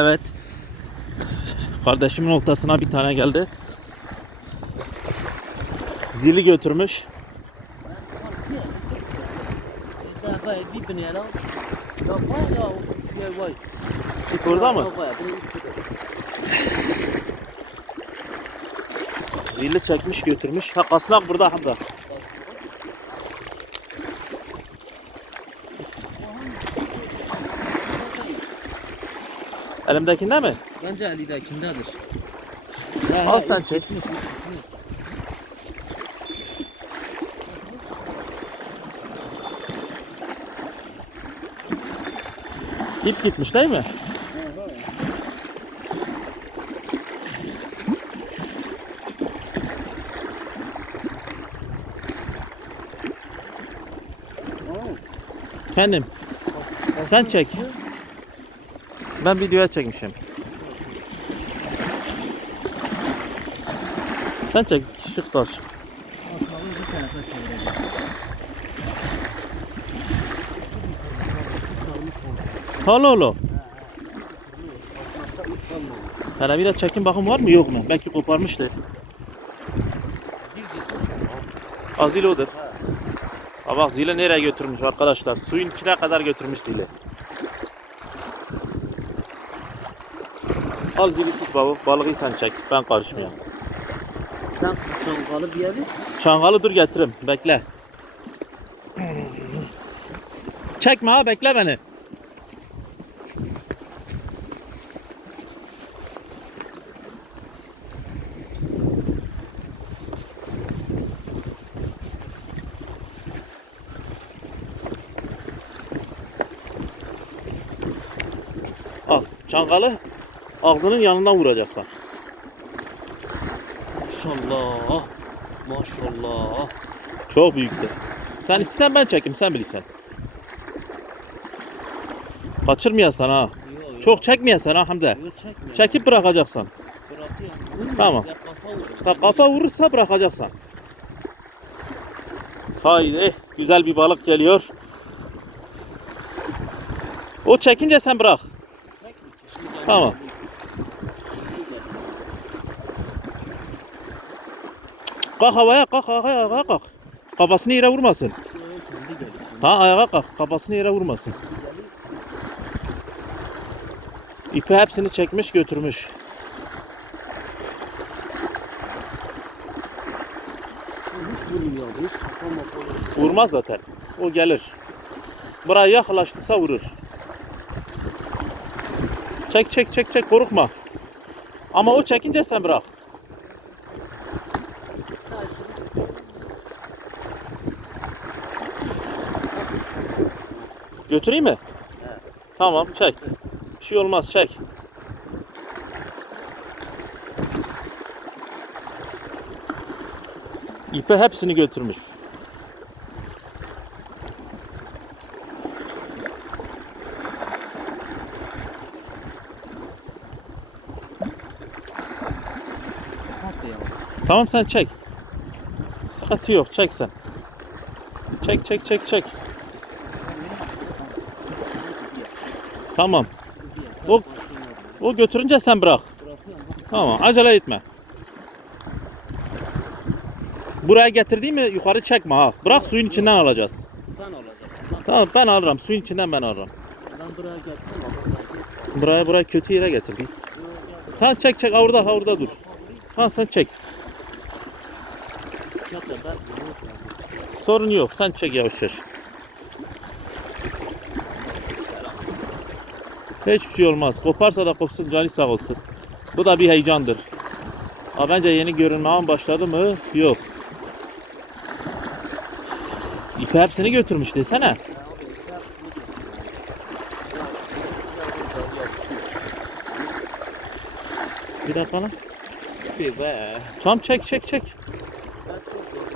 Evet. Kardeşimin oltasına bir tane geldi. Zili götürmüş. Burada mı? Zili çekmiş götürmüş. Ha kasnak burada hem de. Elimdekinde mi? Bence Ali'dekindedir. Al sen çek. İp gitmiş değil mi? Kendim. Sen çek. Ben videoya çekmişim. Sen çek şık taş. Hala. Hele bir de çekin bakın var mı yok mu? Belki koparmıştır. Azil odur. Ha bak zile nereye götürmüş arkadaşlar? Suyun içine kadar götürmüş zili. Al zili tut balık. Balığı sen çek. Ben karışmıyorum. Sen çangalı bir yeri. Çangalı dur getiririm. Bekle. Çekme ha bekle beni. Al çangalı ağzının yanından vuracaksın. Maşallah. Maşallah. Çok büyüktü. Sen istersen ben çekeyim sen bilirsen. Kaçırmayasan ha. Çok çekmeyesen ha Hamza. Çekip bırakacaksan. Tamam. ya kafa vurur. Bak kafa vurursa bırakacaksan. Haydi güzel bir balık geliyor. O çekince sen bırak. Tamam. Kalk havaya kalk havaya kalk kalk. Kafasını yere vurmasın. Ha ayağa kalk. Kafasını yere vurmasın. İpi hepsini çekmiş götürmüş. Vurmaz zaten. O gelir. Buraya yaklaştıysa vurur. Çek çek çek çek korkma. Ama o çekince sen bırak. Götüreyim mi? Evet. Tamam çek. Bir şey olmaz çek. İpe hepsini götürmüş. Tamam sen çek. Sıkıntı yok çek sen. Çek çek çek çek. Tamam. O- O götürünce sen bırak. Tamam acele etme. Buraya getirdiğimi yukarı çekme ha. Bırak suyun içinden alacağız. Tamam ben alırım. Suyun içinden ben alırım. Buraya. Buraya kötü yere getirdik. Ha çek çek orada orada dur. Ha sen çek. Sorun yok. Sen çek yavaş yavaş. Hiçbir şey olmaz. Koparsa da kopsun canı sağ olsun. Bu da bir heyecandır. Ha, bence yeni görünmeye başladı mı? Yok. İpi hepsini götürmüş desene. Bir dakika lan. Tamam çek çek çek.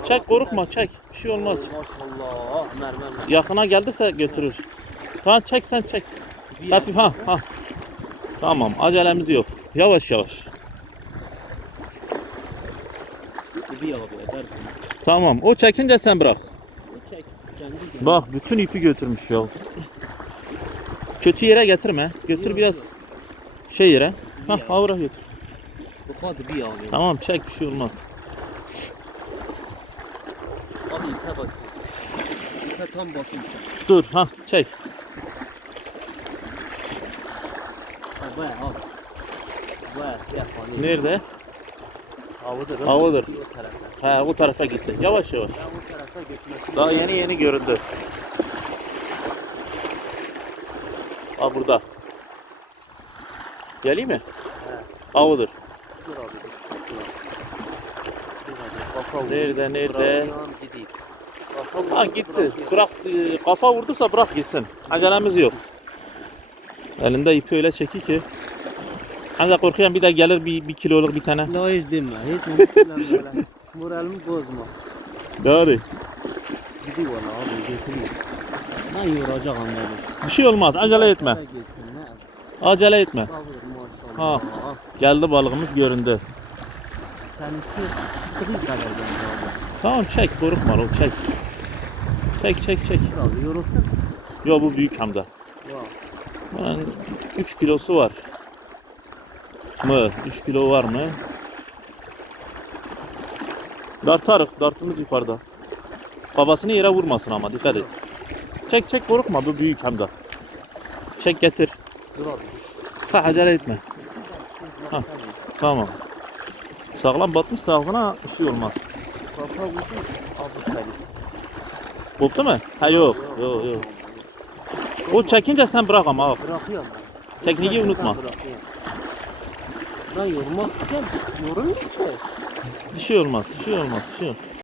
Çek korkma çek. Bir şey olmaz. Maşallah. Yakına geldiyse götürür. Tamam çek sen çek. Hafif ha ha. Tamam acelemiz yok. Yavaş yavaş. Tamam o çekince sen bırak. Bak bütün ipi götürmüş ya. Kötü yere getirme. Götür biraz. Şey yere. Hah Ya. avra götür. Tamam çek bir şey olmaz. Abi ipe basın. İpe tam basmışsın. Dur ha çek. Ha baya al. Baya yapalım. Nerede? O tarafa. Ha o tarafa gitti. Yavaş yavaş. Ya o tarafa gitmesin. Daha yeni yeni göründü. Ha burada. Geleyim mi? Avıdır. Dur abi. dur. Nerede, nerede? Ha bırakıyorum. Bırak e, kafa vurduysa bırak gitsin. Acelemiz yok. Elinde ipi öyle çeki ki. Ancak korkuyorum bir de gelir bir, bir kiloluk bir tane. La hiç deme. Hiç. Moralimi bozma. Doğru. Gidiyor valla abi götürüyor. Ben yoracak anladım. Bir şey olmaz. Acele etme. Acele etme. Maşallah. Geldi balığımız göründü. Seninki sıkı kadar. Tamam çek korkma oğlum çek. Çek çek çek. Yorulsun. Yo bu büyük Hamza. Ya. Bunun 3 kilosu var. Mı? 3 kilo var mı? Dartarık. Dartımız yukarıda. Babasını yere vurmasın ama dikkat et. Çek çek korkma bu büyük Hamza. Çek getir. Dur abi. Ha acele etme. Ha. Tamam. Sağlam batmış sağlığına bir şey olmaz. Koptu mu? Ha yok. Yok yok. O çekince sen bırak ama al. Bırakıyorum ben. Tekniği unutma. Ben yormak istiyorum. Yorulmuyor ki. Bir şey olmaz. Bir şey olmaz. Bir şey olmaz.